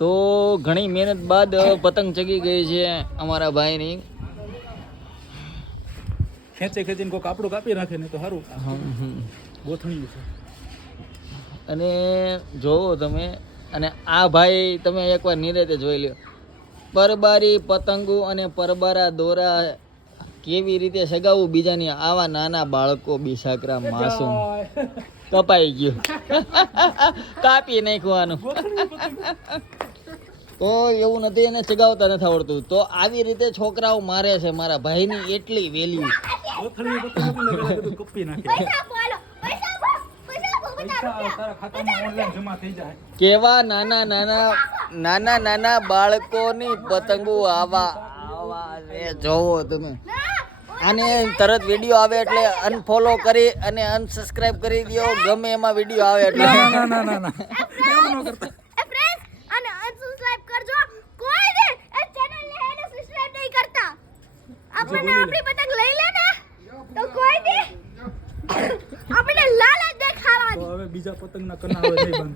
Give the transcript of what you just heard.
તો ઘણી મહેનત બાદ પતંગ ચગી ગઈ છે અમારા ભાઈની. ખેંચીને કોઈ કાપડું કાપી નાખે ને તો સારું ગોઠણી છે. અને જોવો તમે, અને આ ભાઈ તમે એકવાર નિરાતે જોઈ લ્યો, પરબારી પતંગો અને પરબારા દોરા કેવી રીતે સગાવું બીજાની. આવા નાના બાળકો બી સાકરા માસૂમ કપાઈ ગયું કાપી નાખવાનું. તો એવું નથી, એને ચગાવતા નથી આવડતું. તો આવી રીતે છોકરાઓ મારે છે. મારા ભાઈની એટલી વેલ્યુ. કેવા નાના બાળકોની પતંગો આવા જોવો તમે. આને તરત વિડીયો આવે એટલે અનફોલો કરી અને અનસબસ્ક્રાઇબ કરી દો. ગમે એમાં વિડીયો આવે એટલે આપણને આપણી પતંગ લઈ લે ને તો કોઈ દી આપણે લાલચ દેખાડવાની. તો હવે બીજા પતંગના કના હવે નહીં બંધ.